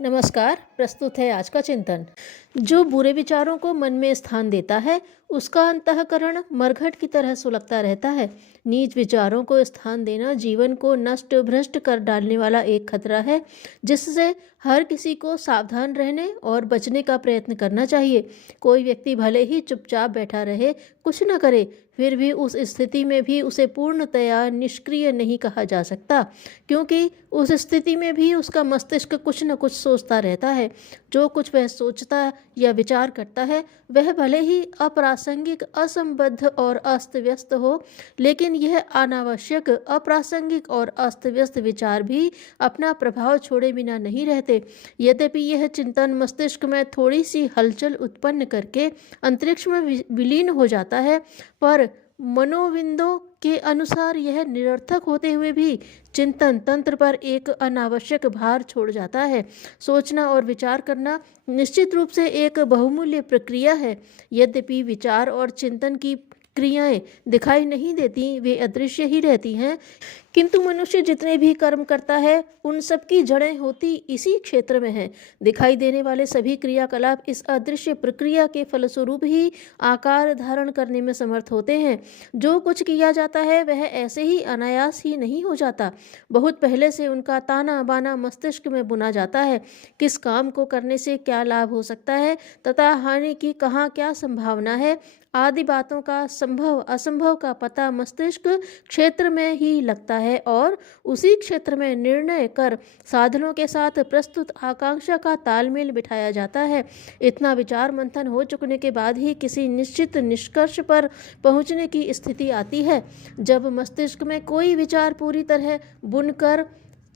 नमस्कार। प्रस्तुत है आज का चिंतन। जो बुरे विचारों को मन में स्थान देता है उसका अंतःकरण मरघट की तरह सुलगता रहता है। नीच विचारों को स्थान देना जीवन को नष्ट भ्रष्ट कर डालने वाला एक खतरा है, जिससे हर किसी को सावधान रहने और बचने का प्रयत्न करना चाहिए। कोई व्यक्ति भले ही चुपचाप बैठा रहे, कुछ न करे, फिर भी उस स्थिति में भी उसे पूर्णतया निष्क्रिय नहीं कहा जा सकता, क्योंकि उस स्थिति में भी उसका मस्तिष्क कुछ न कुछ सोचता रहता है। जो कुछ वह सोचता या विचार करता है वह भले ही अप्रासंगिक, असंबद्ध और अस्त व्यस्त हो, लेकिन यह अनावश्यक, अप्रासंगिक और अस्त व्यस्त विचार भी अपना प्रभाव छोड़े बिना नहीं रहते। यद्यपि यह चिंतन मस्तिष्क में थोड़ी सी हलचल उत्पन्न करके अंतरिक्ष में विलीन हो जाता है, पर मनोविदों के अनुसार यह निरर्थक होते हुए भी चिंतन तंत्र पर एक अनावश्यक भार छोड़ जाता है। सोचना और विचार करना निश्चित रूप से एक बहुमूल्य प्रक्रिया है। यद्यपि विचार और चिंतन की क्रियाएं दिखाई नहीं देती, वे अदृश्य ही रहती हैं, किंतु मनुष्य जितने भी कर्म करता है उन सब की जड़ें होती इसी क्षेत्र में हैं। दिखाई देने वाले सभी क्रियाकलाप इस अदृश्य प्रक्रिया के फलस्वरूप ही आकार धारण करने में समर्थ होते हैं। जो कुछ किया जाता है वह ऐसे ही अनायास ही नहीं हो जाता। बहुत पहले से उनका ताना बाना मस्तिष्क में बुना जाता है। किस काम को करने से क्या लाभ हो सकता है तथा हानि की कहाँ क्या संभावना है, आदि बातों का संभव असंभव का पता मस्तिष्क क्षेत्र में ही लगता है और उसी क्षेत्र में निर्णय कर साधनों के साथ प्रस्तुत आकांक्षा का तालमेल बिठाया जाता है। इतना विचार मंथन हो चुकने के बाद ही किसी निश्चित निष्कर्ष पर पहुंचने की स्थिति आती है। जब मस्तिष्क में कोई विचार पूरी तरह बुनकर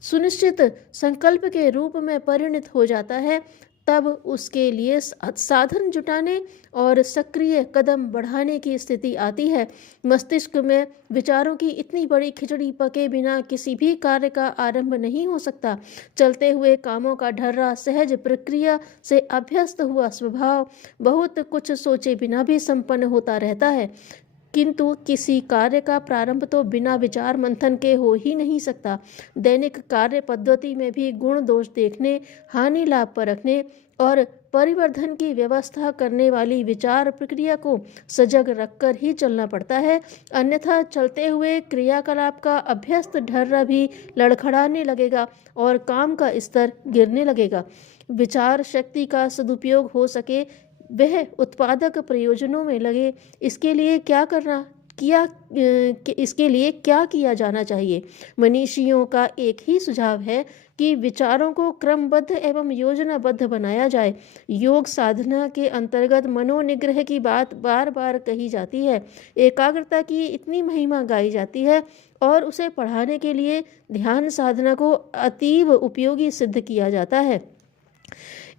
सुनिश्चित संकल्प के रूप में परिणत हो जाता है, तब उसके लिए साधन जुटाने और सक्रिय कदम बढ़ाने की स्थिति आती है। मस्तिष्क में विचारों की इतनी बड़ी खिचड़ी पके बिना किसी भी कार्य का आरंभ नहीं हो सकता। चलते हुए कामों का ढर्रा सहज प्रक्रिया से अभ्यस्त हुआ स्वभाव बहुत कुछ सोचे बिना भी संपन्न होता रहता है, किंतु किसी कार्य का प्रारंभ तो बिना विचार मंथन के हो ही नहीं सकता। दैनिक कार्य पद्धति में भी गुण दोष देखने, हानि लाभ परखने और परिवर्धन की व्यवस्था करने वाली विचार प्रक्रिया को सजग रखकर ही चलना पड़ता है, अन्यथा चलते हुए क्रियाकलाप का अभ्यस्त ढर्रा भी लड़खड़ाने लगेगा और काम का स्तर गिरने लगेगा। विचार शक्ति का सदुपयोग हो सके, वह उत्पादक प्रयोजनों में लगे, इसके लिए क्या किया जाना चाहिए। मनीषियों का एक ही सुझाव है कि विचारों को क्रमबद्ध एवं योजनाबद्ध बनाया जाए। योग साधना के अंतर्गत मनोनिग्रह की बात बार बार कही जाती है। एकाग्रता की इतनी महिमा गाई जाती है और उसे बढ़ाने के लिए ध्यान साधना को अतीव उपयोगी सिद्ध किया जाता है।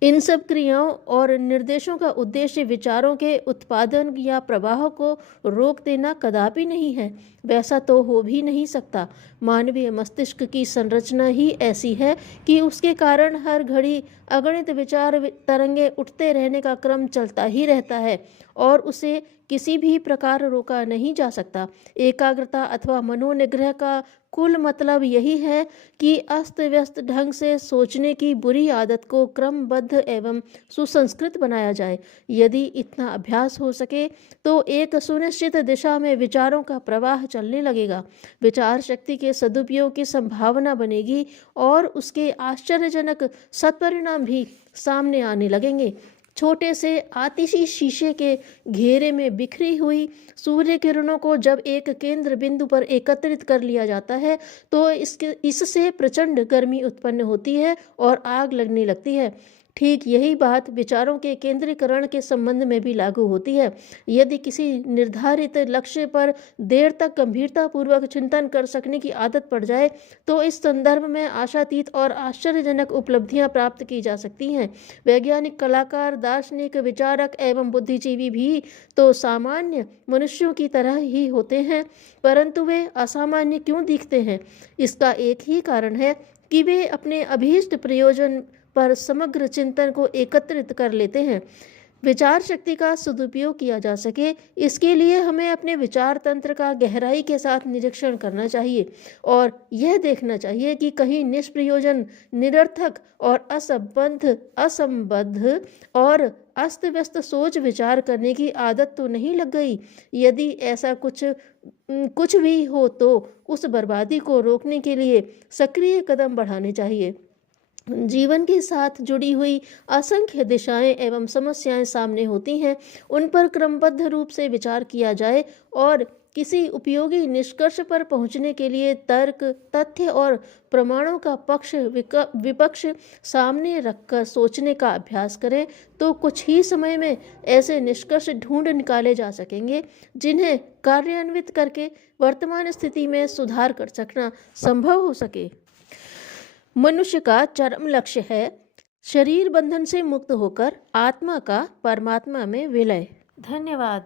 इन सब क्रियाओं और निर्देशों का उद्देश्य विचारों के उत्पादन या प्रवाह को रोक देना कदापि नहीं है। वैसा तो हो भी नहीं सकता। मानवीय मस्तिष्क की संरचना ही ऐसी है कि उसके कारण हर घड़ी अगणित विचार तरंगे उठते रहने का क्रम चलता ही रहता है और उसे किसी भी प्रकार रोका नहीं जा सकता। एकाग्रता अथवा मनोनिग्रह का कुल मतलब यही है कि अस्त व्यस्त ढंग से सोचने की बुरी आदत को क्रमबद्ध एवं सुसंस्कृत बनाया जाए। यदि इतना अभ्यास हो सके तो एक सुनिश्चित दिशा में विचारों का प्रवाह चलने लगेगा। विचार शक्ति के सदुपयोग की संभावना बनेगी और उसके आश्चर्यजनक सत्परिणाम भी सामने आने लगेंगे। छोटे से आतिशी शीशे के घेरे में बिखरी हुई सूर्य किरणों को जब एक केंद्र बिंदु पर एकत्रित कर लिया जाता है तो इससे प्रचंड गर्मी उत्पन्न होती है और आग लगने लगती है। ठीक यही बात विचारों के केंद्रीकरण के संबंध में भी लागू होती है। यदि किसी निर्धारित लक्ष्य पर देर तक गंभीरतापूर्वक चिंतन कर सकने की आदत पड़ जाए तो इस संदर्भ में आशातीत और आश्चर्यजनक उपलब्धियां प्राप्त की जा सकती हैं। वैज्ञानिक, कलाकार, दार्शनिक, विचारक एवं बुद्धिजीवी भी तो सामान्य मनुष्यों की तरह ही होते हैं, परंतु वे असामान्य क्यों दिखते हैं? इसका एक ही कारण है कि वे अपने अभीष्ट प्रयोजन पर समग्र चिंतन को एकत्रित कर लेते हैं। विचार शक्ति का सदुपयोग किया जा सके, इसके लिए हमें अपने विचार तंत्र का गहराई के साथ निरीक्षण करना चाहिए और यह देखना चाहिए कि कहीं निष्प्रयोजन, निरर्थक और असंबद्ध और अस्त व्यस्त सोच विचार करने की आदत तो नहीं लग गई। यदि ऐसा कुछ भी हो तो उस बर्बादी को रोकने के लिए सक्रिय कदम बढ़ाने चाहिए। जीवन के साथ जुड़ी हुई असंख्य दिशाएं एवं समस्याएं सामने होती हैं, उन पर क्रमबद्ध रूप से विचार किया जाए और किसी उपयोगी निष्कर्ष पर पहुंचने के लिए तर्क, तथ्य और प्रमाणों का विपक्ष सामने रखकर सोचने का अभ्यास करें तो कुछ ही समय में ऐसे निष्कर्ष ढूंढ निकाले जा सकेंगे जिन्हें कार्यान्वित करके वर्तमान स्थिति में सुधार कर सकना संभव हो सके। मनुष्य का चरम लक्ष्य है शरीर बंधन से मुक्त होकर आत्मा का परमात्मा में विलय। धन्यवाद।